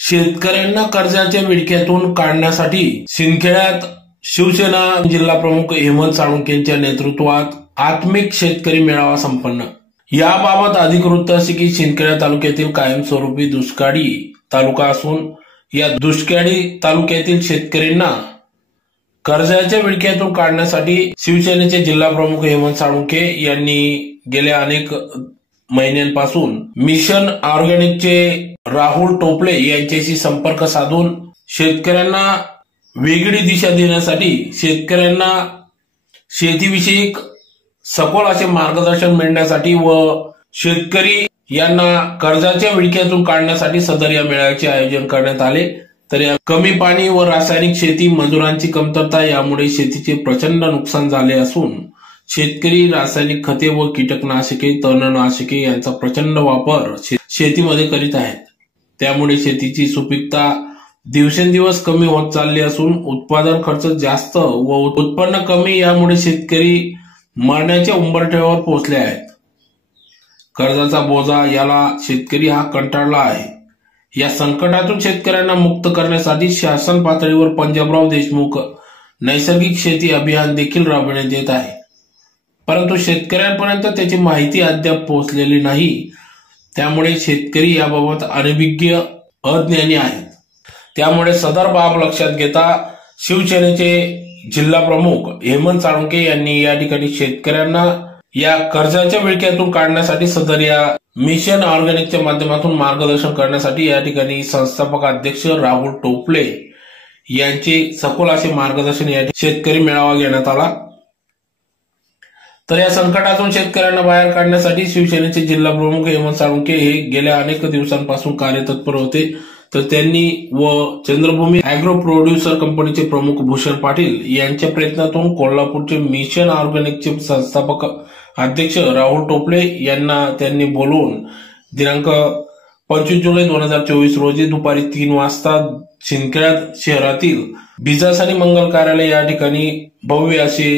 शेतकऱ्यांना कर्जाच्या विळख्यातून काढण्यासाठी सिंदखेड्यात शिवसेना जिल्हा प्रमुख हेमंत साळुंखे यांच्या नेतृत्वात आत्मिक शेतकरी मेळावा संपन्न। याबाबत अधिक वृत्त असे की सिंदखेडा तालुक्यातील कायमस्वरूपी दुष्काळी तालुका असून या दुष्काळी तालुक्यातील शेतकऱ्यांना कर्जाच्या विळख्यातून काढण्यासाठी शिवसेनेचे जिल्हा प्रमुख हेमंत साळुंखे यांनी गेल्या अनेक महिन्यांपासून मिशन ऑर्गॅनिकचे राहुल टोपले यांच्याशी संपर्क साधून शेतकऱ्यांना वेगळी दिशा देण्यासाठी शेतकऱ्यांना शेतीविषयक सखोल असे मार्गदर्शन मिळण्यासाठी व शेतकरी यांना कर्जाच्या विळख्यातून काढण्यासाठी सदर या मेळाव्याचे आयोजन करण्यात आले। तर या कमी पाणी व रासायनिक शेती, मजुरांची कमतरता यामुळे शेतीचे प्रचंड नुकसान झाले असून शेतकरी रासायनिक खते व कीटकनाशके, तणनाशके यांचा प्रचंड वापर शेतीमध्ये करीत आहेत। त्यामुळे शेतीची सुपीकता दिवसेंदिवस कमी होत चालली असून उत्पादन खर्च जास्त व उत्पन्न कमी यामुळे शेतकरी मरण्याच्या उंबरठ्यावर पोहोचले आहेत। कर्जाचा बोजा याला शेतकरी हा कंटाळला आहे। या संकटातून शेतकऱ्यांना मुक्त करण्यासाठी शासन पातळीवर पंजाबराव देशमुख नैसर्गिक शेती अभियान देखील राबविण्यात येत आहे, परंतु शेतकऱ्यांपर्यंत त्याची माहिती अद्याप पोहोचलेली नाही। त्यामुळे शेतकरी याबाबत अनभिज्ञ अज्ञानी आहेत। त्यामुळे सदर बाब लक्षात घेता शिवसेनेचे जिल्हा प्रमुख हेमंत साळुंखे यांनी या ठिकाणी शेतकऱ्यांना या कर्जाच्या विळख्यातून काढण्यासाठी सदर या मिशन ऑर्गॅनिकच्या माध्यमातून मार्गदर्शन करण्यासाठी या ठिकाणी संस्थापक अध्यक्ष राहुल टोपले यांचे सखोल असे मार्गदर्शन या शेतकरी मेळावा घेण्यात आला। तर या संकटातून शेतकऱ्यांना बाहेर काढण्यासाठी शिवसेनेचे जिल्हा प्रमुख हेमंत साळुंखे हे गेल्या अनेक दिवसांपासून कार्यतत्पर होते। तर त्यांनी व चंद्रभूमी अॅग्रो प्रोड्युसर कंपनीचे प्रमुख भूषण पाटील यांच्या प्रयत्नातून कोल्हापूरचे मिशन ऑर्गॅनिकचे संस्थापक अध्यक्ष राहुल टोपले यांना त्यांनी बोलवून दिनांक 25 जुलै 2024 रोजी दुपारी 3 वाजता सिंदखेडा शहरातील बिजास आणि मंगल कार्यालय या ठिकाणी भव्य असे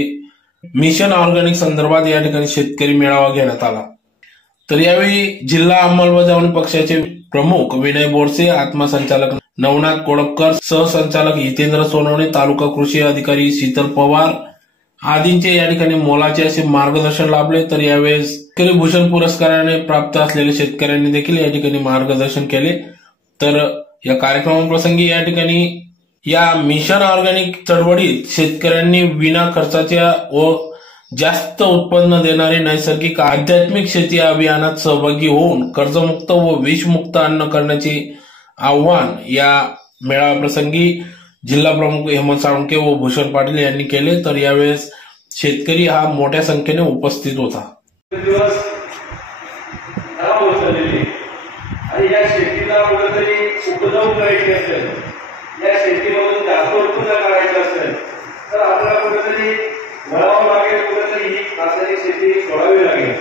मिशन ऑर्गॅनिक संदर्भात या ठिकाणी शेतकरी मेळावा घेण्यात आला। तर यावेळी जिल्हा अंमलबजावणी पक्षाचे प्रमुख विनय बोरसे, आत्मसंचालक नवनाथ कोडपकर, सहसंचालक हितेंद्र सोनवणे, तालुका कृषी अधिकारी शीतल पवार आदींचे या ठिकाणी मोलाचे असे मार्गदर्शन लाभले। तर यावेळेस शेतकरी भूषण पुरस्काराने प्राप्त असलेल्या शेतकऱ्यांनी देखील या ठिकाणी मार्गदर्शन केले। तर या कार्यक्रमाप्रसंगी या ठिकाणी या मिशन ऑर्गॅनिक चळवळीत शेतकऱ्यांनी विना खर्चाच्या व जास्त उत्पन्न देणारे नैसर्गिक आध्यात्मिक शेती अभियानात सहभागी होऊन कर्जमुक्त व विषमुक्त अन्न करण्याचे आव्हान या मेळाव्याप्रसंगी जिल्हा प्रमुख हेमंत साळुंखे व भूषण पाटील यांनी केले। तर यावेळेस शेतकरी हा मोठ्या संख्येने उपस्थित होता। या शेतीला कुठेतरी उपजाऊ करायची असेल, या शेतीमधून जास्त उत्पन्न करायचं असेल तर आपल्याला कुठेतरी वळावं लागेल, कुठेतरी ही रासायनिक शेती सोडावी लागेल।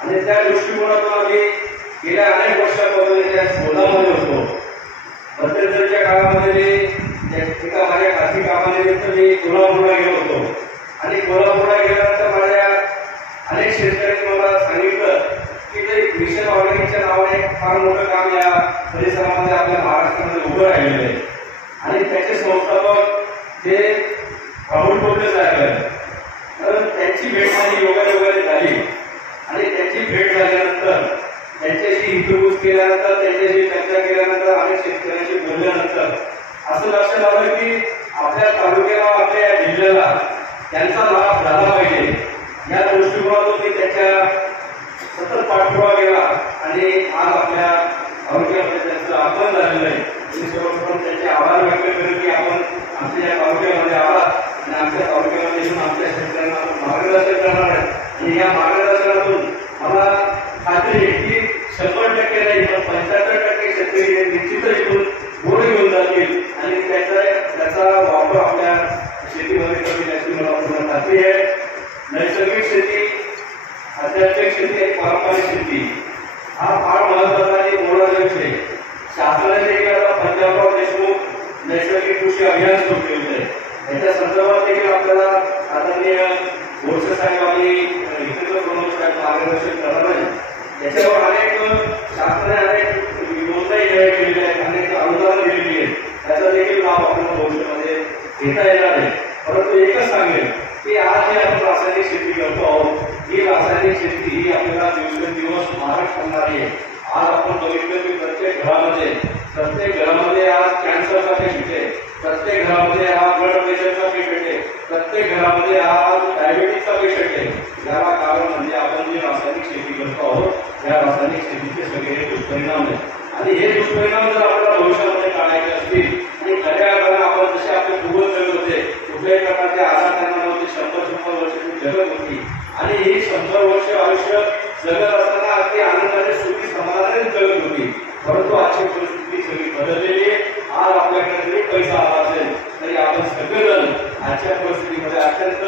आणि त्या दृष्टिकोनातून आम्ही गेल्या अनेक वर्षांपासून त्या शोधामध्ये होतो। मध्यंतरीच्या काळामध्ये एका माझ्या खासगी कामानिमित्त मी कोल्हापूरला गेलो होतो आणि कोल्हापूरला गेल्यानंतर माझ्या अनेक शेतकऱ्यांनी मला सांगितलं की ते मिशन ऑर्गॅनिकच्या नावाने फार मोठं काम या परिसरामध्ये आपल्या महाराष्ट्रामध्ये उभं राहिलेलं आहे आणि त्याचे संस्थापक हे राहुल टोपले साहेब आहेत। तर त्यांची भेट माझी योगायोगाने झाली आणि त्यांची भेट झाल्यानंतर त्यांच्याशी इंटरव्ह्यूज केल्यानंतर, त्यांच्याशी चर्चा केल्यानंतर, अनेक शेतकऱ्यांशी बोलल्यानंतर असं लक्षात आलं की आपल्या तालुक्याला, आपल्या या जिल्ह्याला त्यांचा लाभ झाला पाहिजे। या दृष्टिकोनातून मी त्याच्या सतत पाठपुरावा केला आणि आज आपल्या तालुक्यामध्ये त्यांचं आगमन झालेलं आहे। मी सर्वप्रथम त्यांचे आभार व्यक्त करेन की आपण आमच्या या तालुक्यामध्ये आलात आणि आमच्या तालुक्यामध्ये येऊन आमच्या शेतकऱ्यांना मार्गदर्शन करणार आहे। आणि या मार्गदर्शनातून मला खात्री आहे की 100% नाही तर 75% शेतकरी निश्चितच इथून गोड घेऊन जातील आणि त्याचा वापर आपल्या शेतीमध्ये कमी याची मला पूर्ण खात्री आहे। नैसर्गिक शेती, आध्यात्मिक शेती आणि पारंपरिक शेती हा फार महत्वाचा आणि मोलाचा विषय। शासनाने देखील आता पंजाबराव देशमुख नैसर्गिक कृषी अभियान सुरू केलेलं आहे। त्याच्या संदर्भात देखील आपल्याला आदरणीय बोरसे साहेब आणि हितेंद्र सोनवणे साहेब मार्गदर्शन करणार आहे। त्याच्यावर अनेक शासनाने अनेक योजना जाहीर केलेल्या आहेत, अनेक अनुदान आज आपण बघितलं की प्रत्येक घरामध्ये आज कॅन्सरचा पेशंट आहे, प्रत्येक घरामध्ये हा ब्लड प्रेशरचा पेशंट आहे, प्रत्येक घरामध्ये आज डायबिटीसचा पेशंट आहे. याला कारण म्हणजे आपण जी रासायनिक शेती करतो आहोत, या रासायनिक शेतीचे सगळे दुष्परिणाम आहेत. आणि हे दुष्परिणाम जर आपल्याला भविष्यामध्ये टाळायचे असतील आणि खऱ्या अर्थाने आपण जसे आपले पूर्वज जगत होते, कुठल्याही प्रकारचे आजार त्यांना नव्हते, 100-100 वर्षाची जगत होती आणि ही 100 वर्ष आयुष्य जगत असताना अगदी आनंदाने सुखी समाधानाने जगत होती. परंतु आजची परिस्थिती सगळी बदललेली आहे. आज आपल्याकडे जरी पैसा आला असेल तरी आपण सगळेजण आजच्या परिस्थितीमध्ये अत्यंत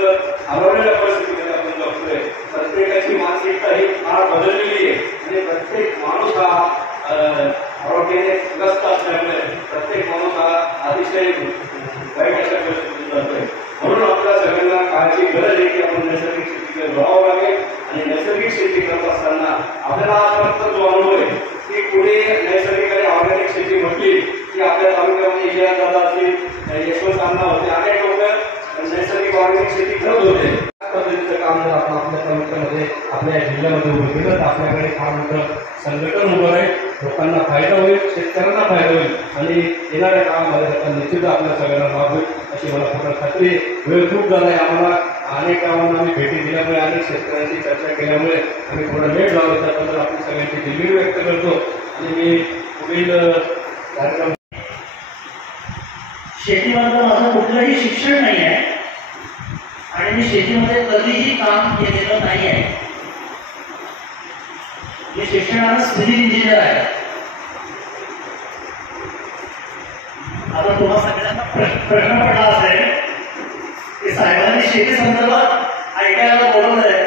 हरवलेल्या परिस्थितीमध्ये आपण जगतोय. प्रत्येकाची मानसिकता ही फार बदललेली आहे आणि प्रत्येक माणूस हा आरोग्याने ग्रस्त असल्यामुळे प्रत्येक माणूस हा अतिशय वाईट अशा परिस्थितीत जातोय. म्हणून आपल्या सगळ्यांना काळजी गरज आहे की आपण नैसर्गिक शेतीकडे वळावं लागेल आणि नैसर्गिक शेती करत असताना आपल्याला आजपर्यंत जो अनुभव आहे की पुढे नैसर्गिक आणि ऑर्गॅनिक शेती म्हटली की आपल्या तालुक्यामध्ये इलियास दादा असतील, यशवंत अण्णा होते, अनेक लोक नैसर्गिक ऑर्गॅनिक शेती करत होते. पद्धतीचं काम जर आपण आपल्या तालुक्यामध्ये आपल्या जिल्ह्यामध्ये उभं केलं तर आपल्याकडे फार मोठं संघटन उभं आहे, लोकांना फायदा होईल, शेतकऱ्यांना फायदा होईल आणि येणाऱ्या काळामध्ये त्याचा निश्चित आपल्या सगळ्यांना लाभ होईल अशी मला पूर्ण खात्री. वेळ खूप झाला आहे आम्हाला, अनेक गावांना आम्ही भेटी दिल्यामुळे अनेक शेतकऱ्यांशी चर्चा केल्यामुळे आम्ही थोडा वेळ लावला, त्याबद्दल आपली सगळ्यांची दिलगिरी व्यक्त करतो आणि मी पुढील कार्यक्रम. शेतीबद्दल माझं कुठलंही शिक्षण नाही आहे आणि मी शेतीमध्ये कधीही काम केलेलं नाही आहे. मी शिक्षणाला सिव्हिल इंजिनियर आहे. आता तुम्हा सगळ्यांना प्रश्न पडला असेल की साहेबांनी शेती संदर्भात ऐकायला बोलवलंय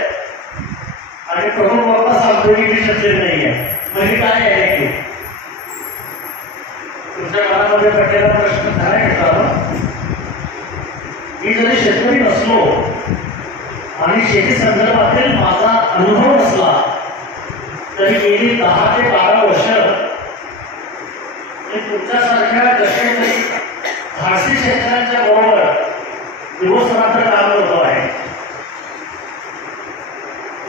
आणि प्रमुख वक्ता सांगतो की मी शिक्षण नाही आहे, म्हणजे काय आहे की तुमच्या मनामध्ये पडलेला प्रश्न काय मिळतो. मी जरी शेतकरी नसलो आणि शेती संदर्भातील माझा अनुभव नसला तरी गेली 10 ते 12 वर्ष मी तुमच्यासारख्या कशातरी धाडसी शेतकऱ्यांच्या बरोबर दिवसरात्र काम करतो आहे.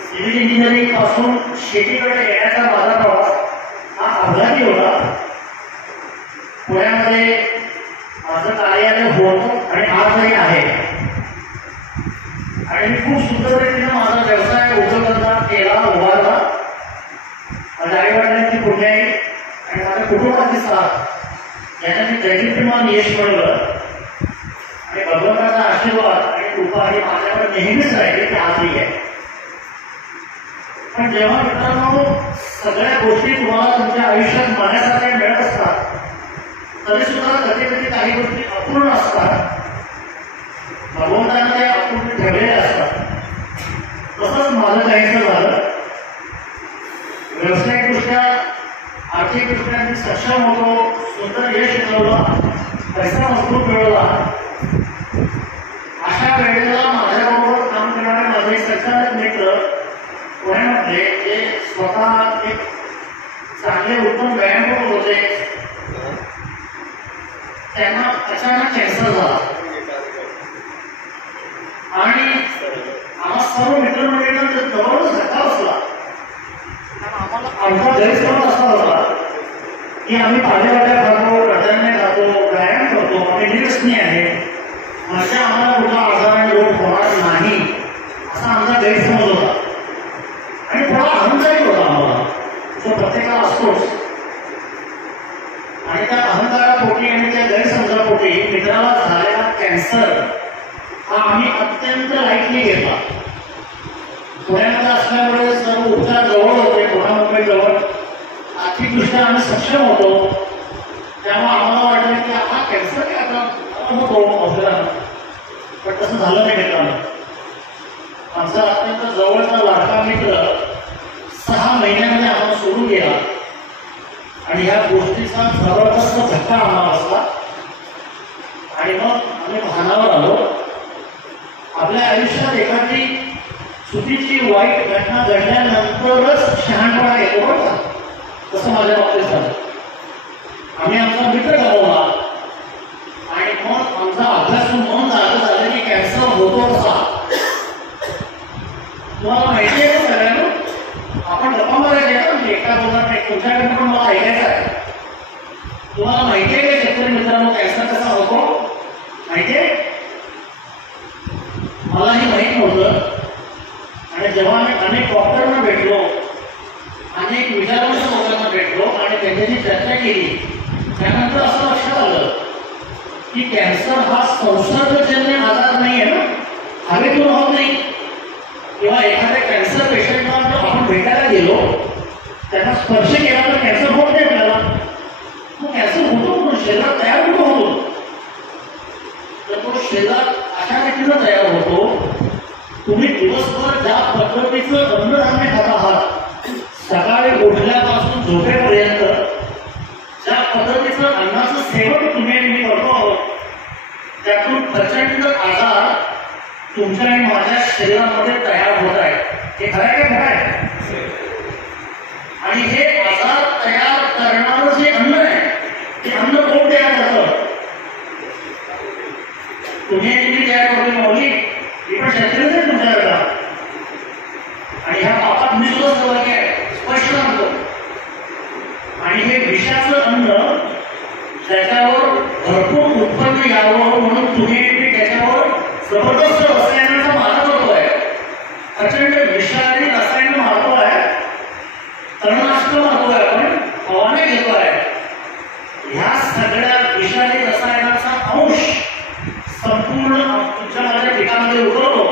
सिव्हिल इंजिनिअरिंग पासून शेतीकडे येण्याचा माझा प्रवास हा अपघाती होता. पुण्यामध्ये माझं कार्यालय होतं आणि आजही आहे आणि मी खूप सुंदर रीतीने माझा व्यवसाय उद्योगधंदा केला, उभारला. माझ्या आईवडिलांची पुण्याई आणि माझ्या कुटुंबाची साथ यांना मी दैदिप्यमान यश मिळवलं आणि भगवंताचा आशीर्वाद आणि कृपा ही माझ्याकडे नेहमीच राहिली, ते आजही आहे. पण जेव्हा मित्रांनो सगळ्या गोष्टी तुम्हाला तुमच्या आयुष्यात मानण्यासारख्या मिळत असतात तरी सुद्धा कधी कधी काही गोष्टी अपूर्ण असतात. भगवंताने ते अपूर्ण ठेवलेले असतात. तसंच माझं काहीच झालं. व्यावसायिकदृष्ट्या आर्थिकदृष्ट्या मी सक्षम होतो, सुंदर यश मिळवलं, पैसा मजबूत मिळवला. अशा वेळेला माझ्याबरोबर काम करणारे माझे संचालक मित्र पुण्यामध्ये जे स्वतः एक चांगले उत्तम व्यायामपटू होते, त्यांना अचानक कॅन्सर झाला आणि आम्हा सर्व मित्रमंडळींना जवळच धक्का बसला. आमचा गैरसमज असा होता की आम्ही पालेभाज्या खातो, कडधान्य खातो, व्यायाम करतो, आम्ही निरसनी आहे, म्हणजे आम्हाला कुठला आजाराने रोग होणार नाही असा आमचा गैरसमज होता आणि थोडा अहंकारही होता आम्हाला, जो प्रत्येकाला असतोच. आणि त्या अहंकारापोटी आणि त्या गैरसमजापोटी मित्राला झालेला कॅन्सर हा आम्ही अत्यंत लाईटली घेतला. पुण्यामध्ये असल्यामुळे सर्व उपचार जवळ होते, पुणे मुंबई जवळ, आर्थिकदृष्ट्या आम्ही सक्षम होतो. त्यामुळे आम्हाला वाटलं की हा कॅन्सर काय आता होतो औषधानं, पण तसं झालं नाही मित्रांनो. आमचा अत्यंत जवळचा लाडका मित्र 6 महिन्यामध्ये आम्हाला सोडून गेला आणि ह्या गोष्टीचा जबरदस्त धक्का आम्हाला बसला आणि मग आम्ही भानावर आलो. आपल्या आयुष्यात एखादी चुकीची वाईट घटना घडल्यानंतरच शहाणपणा येतो बरं का, तसं माझ्या बाबतीत झालं. आम्ही आमचा मित्र गमावला आणि मग आमचा अभ्यास मन झालं की कॅन्सर होतो कसा. तुम्हाला माहिती आहे का सगळ्यांना, आपण गप्पा मारायला येतात एका दोघांना तुमच्याकडनं पण मला ऐकायचं आहे. तुम्हाला माहिती आहे का शेतकरी मित्रांनो कॅन्सर कसा होतो? माहितीये? मलाही माहीत नव्हतं. आणि जेव्हा आम्ही अनेक डॉक्टरांना भेटलो, अनेक विचारवंत लोकांना भेटलो आणि त्यांच्याशी चर्चा केली, त्यानंतर असं लक्षात आलं की कॅन्सर हा संसर्गजन्य आजार नाही आहे ना, हवेतून होत नाही. किंवा एखाद्या कॅन्सर पेशंटला जर आपण भेटायला गेलो, त्यांना स्पर्श केला तर कॅन्सर होत नाही आपल्याला. तो कॅन्सर होतो म्हणून शरीरात तयार कुठं होतो? तर तो शरीरात अशा रीतीनं तयार होतो, तुम्ही दिवसभर ज्या पद्धतीचं अन्नधान्य खात आहात, सकाळी उठल्यापासून झोपेपर्यंत ज्या पद्धतीचं अन्नाचं सेवन तुम्ही आणि मी करतो आहोत, त्यातून प्रचंड आजार तुमच्या आणि माझ्या शरीरामध्ये तयार होत आहे. हे खरं आहे का खरं आहे? आणि हे आजार तयार करणारं जे अन्न आहे, ते अन्न कोण तयार करतं? तुम्ही आणि तयार करतो मौली, ही पण शेतकरीच आहे तुमच्याकडे. आणि ह्या पापात मी सुद्धा सहभागी आहे, स्पष्ट सांगतो. आणि हे विषाचं अन्न त्याच्यावर भरपूर उत्पन्न यावं म्हणून तुम्ही त्याच्यावर जबरदस्त रसायनाचा मारा करतोय. प्रचंड विषारी रसायन मारतोय, तणनाशक मारतोय, आपण फवारणी घेतोय. ह्या सगळ्या विषारी रसायनाचा अंश संपूर्ण तुमच्या माझ्या पिकामध्ये उतरतो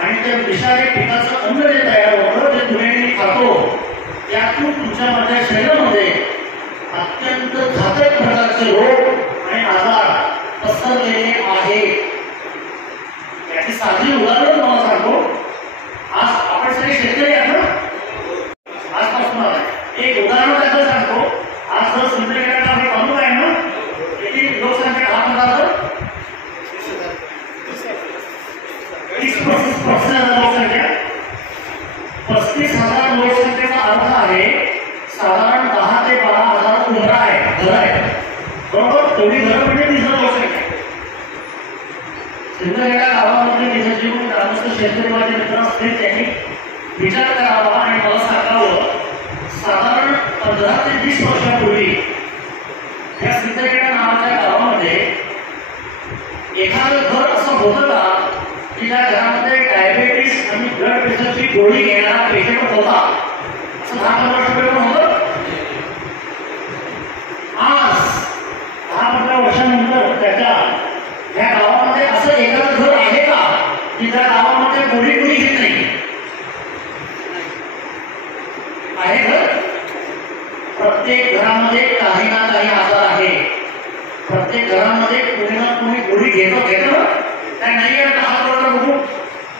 आणि त्या विषारी पिकाचं अन्न जे तयार होतं, जे तुम्ही खातो, त्यातून तुमच्या माझ्या शरीरामध्ये अत्यंत घातक प्रकारचे रोग आणि आजार पसरलेले आहेत. याची साधी उदाहरण तुम्हाला सांगतो. आज आपण सगळे शेतकरी आहात ना, आजपासून एक उदाहरण त्याचं सांगतो. आज जर सिंदखेडा हे तालुका आहे ना, त्याची लोकसंख्या 10,000 लोकसंख्या 35,000 लोकसंख्येचा अर्थ आहे साधारण 10 ते 12,000 घर आहे. बरोबर? तेवढी घरं म्हणजे तिथं लोकसंख्या. सिंदखेडा गावामध्ये निसर्जीव ग्रामस्थ शेतकरी माझे मित्र असतील, त्यांनी विचार करावा आणि मला सांगावं, साधारण 15 ते 20 वर्षापूर्वी या सिंदखेडा नावाच्या गावामध्ये एखादं घर असं होतं का की ज्या घरामध्ये डायबेटीस आणि ब्लड प्रेशरची गोळी घेणारा पेशंट होता? असं 10-15 वर्षापूर्वी होतं. आज 10-15 वर्षानंतर त्याच्या या गावामध्ये असं एखादं घर आहे का की त्या गावामध्ये गोळी घेत नाही? आहे घर? प्रत्येक घरामध्ये काही ना काही आजार आहे. प्रत्येक घरामध्ये कोणी ना कोणी गोळी घेतो ना. काय नाही आहे का? हात बरोबर बघू,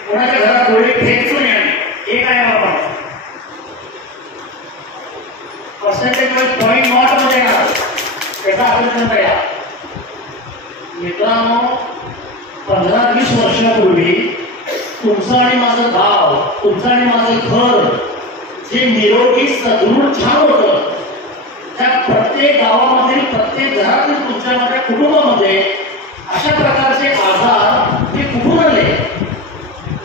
कोणाच्या घरात गोळी फेकतो नाही. हे काय बाबा पर्सेंटेज पॉईंट नॉट मध्ये का त्याचा आकलन करा मित्रांनो. 15-20 वर्षापूर्वी तुमचं आणि माझं गाव, तुमचं आणि माझं घर जे निरोगी सदृढ छान होतं, त्या प्रत्येक गावामधील प्रत्येक घरातील तुमच्या माझ्या कुटुंबामध्ये अशा प्रकारचे आजार हे कुठून आले?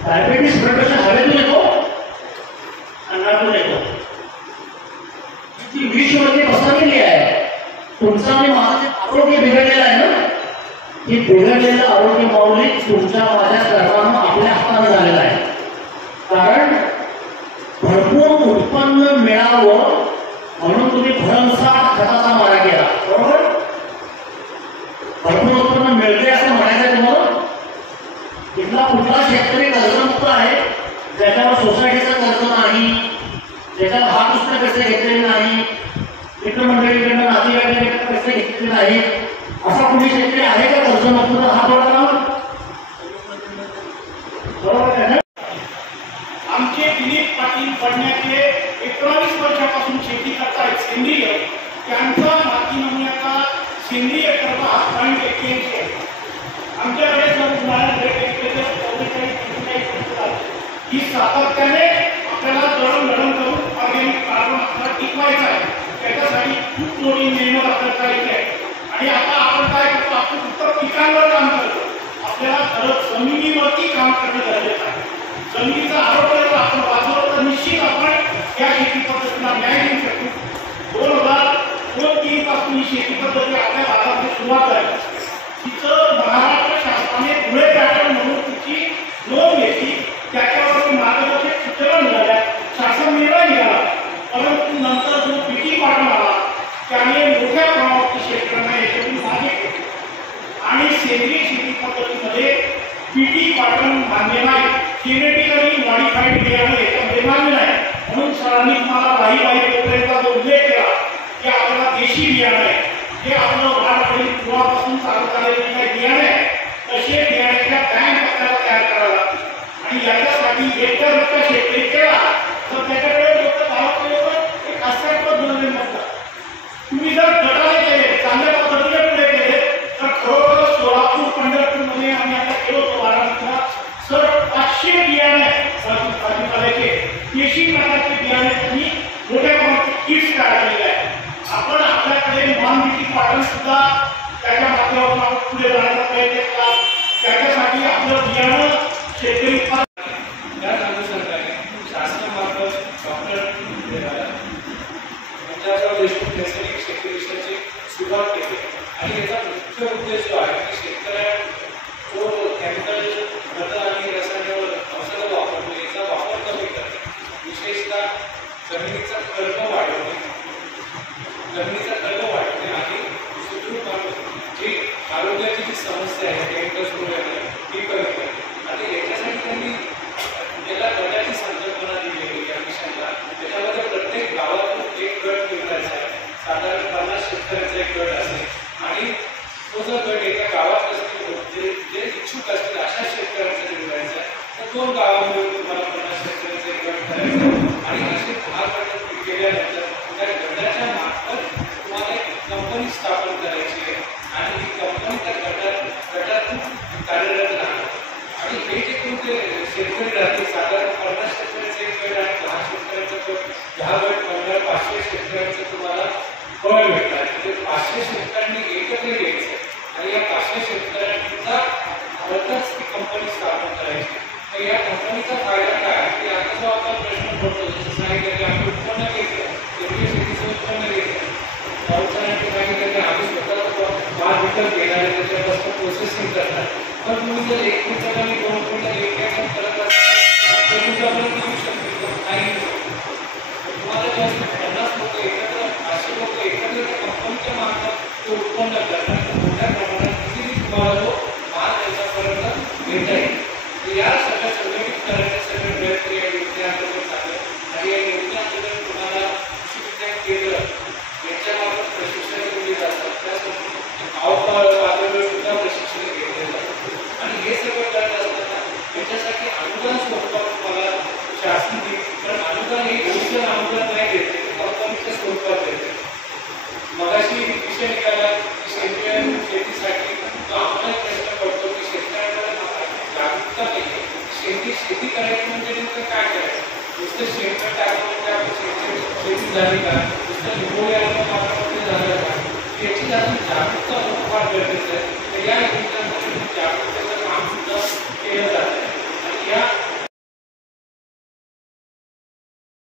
डायबेटीस ब्लड प्रेशर हवेतून येतो, अन्नातून येतो. ती विषवृत्ती पसरलेली आहे. तुमचं आणि माझं जे आरोग्य बिघडलेलं आहे ना, हे बिघडलेलं आरोग्य माऊली तुमच्या माझ्या सर्वांना आपल्या हाताने झालेलं आहे. कारण भरपूर उत्पन्न मिळावं म्हणून तुम्ही भरमसाठ खताचा मारा केला. बरोबर? भरपूर उत्पन्न मिळते असं म्हणायचं तुम्हाला? इथला कुठला शेतकरी कर्जमुक्त आहे ज्याच्यावर सोसायटीचं कर्ज नाही, ज्याच्यावर हा पुस्तक पैसे घेतलेले नाही, मित्रमंडळीकडनं नातेवाईकांकडे पैसे घेतलेले नाही, असा कुणी शेतकरी आहे का कर्जमुक्त? हा थोडा बरोबर. आमचे दिलीप पाटील पडण्याचे 19 वर्षापासून शेती करतायत सेंद्रिय. त्यांचा माती नमुन्याचा सेंद्रिय कर्ज हा 0.81 आहे. आमच्याकडे ही सातत्याने आपल्याला दळण करून ऑर्गॅनिक कार्बन आपल्याला टिकवायचा आहे. त्याच्यासाठी खूप मोठी मेहनत आपल्याला करायची आहे. आणि आता आपण काय करतो? आपण फक्त पिकांवर काम करतो. आपल्याला खरंच जमिनीवरती काम करणं गरजेचं आहे. जमिनीचा आरोग्य आपण वाचवलं तर निश्चित आपण या शेती पद्धतीला न्याय देऊ शकतो. 2002-03 पासून ही शेती पद्धती आपल्या भागामध्ये सुरुवात झाली. तिचं महाराष्ट्र शासनाने धुळे पॅटर्न म्हणून तिची नोंद घेतली. त्याच्यावरती मार्गदर्शक सूचना मिळाल्या, शासन निर्णय मिळाला. परंतु नंतर जो बीटी पॅटर्न आला त्याने मोठ्या प्रमाणात शेतकऱ्यांना याच्यातून मागे केले आणि सेंद्रिय शेती पद्धतीमध्ये बीटी पॅटर्न मान्य नाही, जेनेटिकली मॉडिफाईड बियाणे याच्यामध्ये मान्य नाही. म्हणून सरांनी तुम्हाला बाई पोखरेचा जो उल्लेख केला की आपल्याला देशी बियाणे आहे, जे आपलं वाढ पूर्वापासून चालू झालेले काही बियाणे आहे, तसे बियाण्याच्या बँक आपल्याला तयार कराव्या लागतात. आणि याच्यासाठी हेक्टरचा शेतकरी केला तर त्याच्याकडे फक्त 10 किलोवर एक अस्तित्व बनवले नसतात. तुम्ही जर गटाने केले, चांगल्या पद्धतीने पुढे केले तर खरोखर सोलापूर, पंढरपूरमध्ये आम्ही आता केलो होतो वाराणसीला, सर 500 बियाणे भाजीपाल्याचे देशी प्रकारचे बियाणे तुम्ही मोठ्या प्रमाणात किट्स काढलेले आहे. आपण आपल्याकडे नॉन-बीटी पॅटर्न सुद्धा त्याच्या माध्यमातून आपण पुढे जाण्याचा प्रयत्न केला. त्याच्यासाठी आपलं बियाणं शेतकरी त्याच अनुषंगाने शासनामार्फत डॉक्टर पंजाबराव देशमुख नैसर्गिक शेती मिशनची सुरुवात केली आणि याचा मुख्य उद्देश जो आहे की शेतकऱ्या जो केमिकल खतं आणि रसायन औषधं वापरतो याचा वापर कमी करणे, विशेषतः जमिनीचा कल्प वाढवणे आणि सुदृढ जी आरोग्याची जी समस्या आहे केमिकल्समुळे ती कमी करणे. आणि याच्यासाठी त्यांनी त्याला गटाची संकल्पना दिलेली या मिशनला. त्याच्यामध्ये प्रत्येक गावातून एक गट निवडायचा आहे, साधारण 50 शेतकऱ्यांचा एक गट असेल आणि तो जर गट एका गावात असतील जे इच्छुक असतील अशा शेतकऱ्यांचा निवडायचा आहे तर 2 गावांमध्ये तुम्हाला 50 शेतकऱ्यांचा एक गट करायचा आहे. आणि असे 10 गट केल्यानंतर त्या गटाच्या मार्फत तुम्हाला एक कंपनी स्थापन करायची आहे आणि ही कंपनी त्या गटातून कार्यरत राहणार. आणि हे जे तुमचे शेतकरी राहतील साधारण 50 शेतकऱ्यांचे एक गट आणि 10 शेतकऱ्यांचं 10 गट 500 शेतकऱ्यांचं तुम्हाला फळ भेटणार. म्हणजे 500 शेतकऱ्यांनी एकत्र यायचं आणि या 500 शेतकऱ्यांचा स्वतःच ती कंपनी स्थापन करायची. तर या कंपनीचा फायदा काय की आता जो आपण प्रश्न पडतो जसं सांगितलं की आपण उत्पन्न घेतलं, सेंद्रिय शेतीचं उत्पन्न घेतलं, पावसाळ्याची सांगितलं की आम्ही स्वतः माल विकत घेणार आहे, त्याच्यापासून प्रोसेसिंग करणार. पण तुम्ही जर 1 क्विंटल आणि 2 क्विंटल एक एकर करत असाल तर तुमच्यापर्यंत येऊ शकतो नाही. तुम्हाला जास्त 50 लोक एकत्र 500 लोक एकत्र त्या कंपनीच्या मार्फत ते उत्पन्न करणार तर मोठ्या प्रमाणात किती तुम्हाला तो माल त्याच्यापर्यंत घेता येईल. तर या सगळ्या संघटित करायचे सगळे प्रयत्न या योजनेअंतर्गत चालले आणि या योजनेअंतर्गत तुम्हाला कृषी विज्ञान केंद्र याच्यामार्फत प्रशिक्षण दिले जातात. त्यासाठी पातळीवर सुद्धा प्रशिक्षण घेतले जातात. आणि हे सगळं करत असताना याच्यासाठी अनुदान स्वरूपात तुम्हाला शासन देईल. कारण अनुदान हे योजना अनुदान नाही देते, कंपनीच्या स्वरूपात देते. मगाशी विषय निघाला की सेंद्रिय शेतीसाठी तो आम्हाला प्रश्न पडतो की शेतकऱ्यांना जागरूकता नाही. सेंद्रिय शेती करायची म्हणजे नेमकं काय करायचं? नुसतं शेणखत टाकलं म्हणजे आपण शेती झाली का? नुसतं लिंबोळी आलं तर झालं का? याची अजून जागरूकता होणं फार गरजेचं आहे. तर या योजना